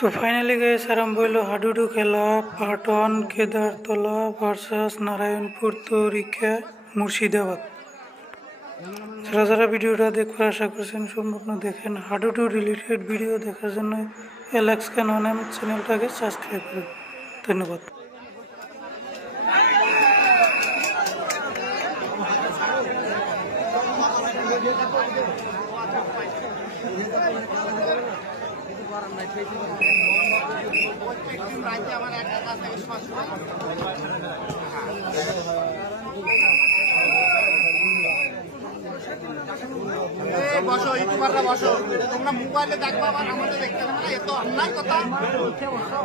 तो फाइनली गए आरम्भ हलो हाडुडू खेला पार्ट 1 केदारतला भार्सास नारायणपुर तरीका मुर्शिदाबाद। जरा जरा भिडियोटा देखবার आशा করছেন সম্পূর্ণ দেখেন। হাডুডু রিলেটেড ভিডিও দেখার জন্য এলেক্স খান নাম চ্যানেলটাকে সাবস্ক্রাইব করুন। ধন্যবাদ। বসো ইউটিউবাররা বসো, তোমরা মোবাইলে দেখবা আবার আমাদের দেখতে হবে না, এত অন্যায় কথা। আমাদের